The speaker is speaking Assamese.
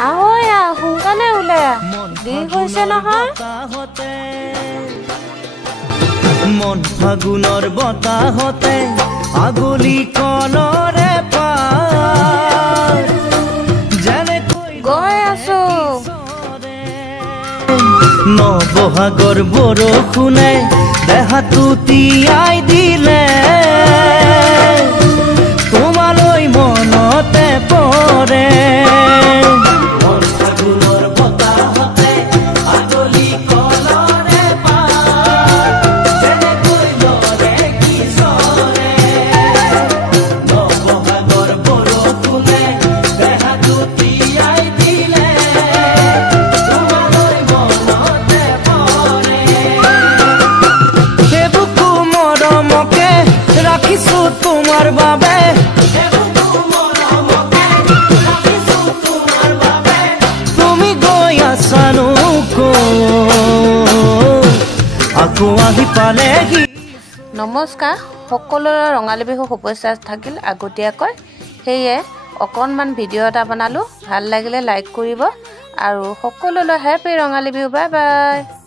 আহয়া সোনকালে ওলাই দেৰি হৈছে নহয় মন ফাগুনৰ বতাহতে আগলি কলৰে পাৰ যেনেকৈ গৈ আছো নবহাগৰ বৰষুণে দেহাটো তিয়াই দিলে তোমালৈ মনতে পৰে তোমাৰ বাবে তুমি গৈ আছানো আকৌ আহি পালেহি নমস্কাৰ সকলোৰে ৰঙালী বিহু শুভেচ্ছা থাকিল আগতীয়াকৈ সেয়ে অকণমান ভিডিঅ' এটা বনালোঁ ভাল লাগিলে লাইক কৰিব আৰু সকলোলৈ happy Rongali Bihu bye bye